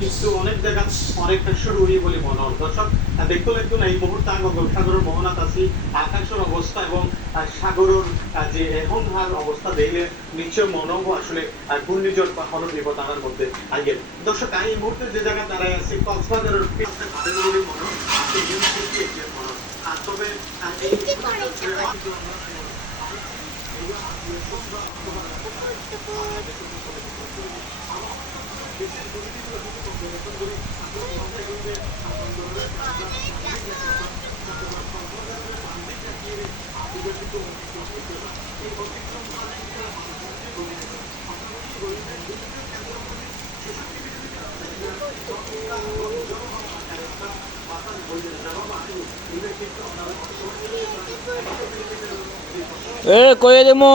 কিন্তু অনেক জায়গা অনেকটা শুরুই বলে মনে হয়। দর্শক দেখতে দেখুন এই মুহূর্তে আমি সাগরের মোহনাত আছি। আকাশের অবস্থা এবং সাগরের যে এখনকার অবস্থা দেখলে নিশ্চয় মনে হবো আসলে ঘূর্ণিঝড় বা কোনো বিপদ আমার মধ্যে আগে। দর্শক আমি এই মুহূর্তে যে জায়গা দাঁড়ায় আছি কক্সবাজারের ভালো মনে হয় তবে এ কয়ে দেমো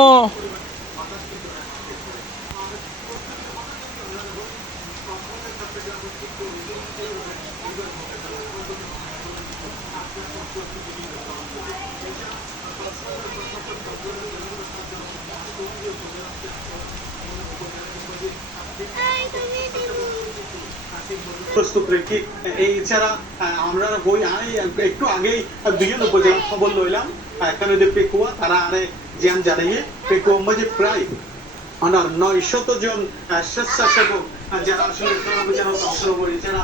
প্রস্তুত রেখে এছাড়া আমরা বই একটু আগেই দুজন উপজেলা খবর লইলাম এখানে যে পেকুয়া তারা আরে জ্ঞান জানিয়ে পেকুয়া মাঝে প্রায় 900 জন স্বেচ্ছাসেবক যারা আসলে অভিযান অংশগ্রহণ করে যারা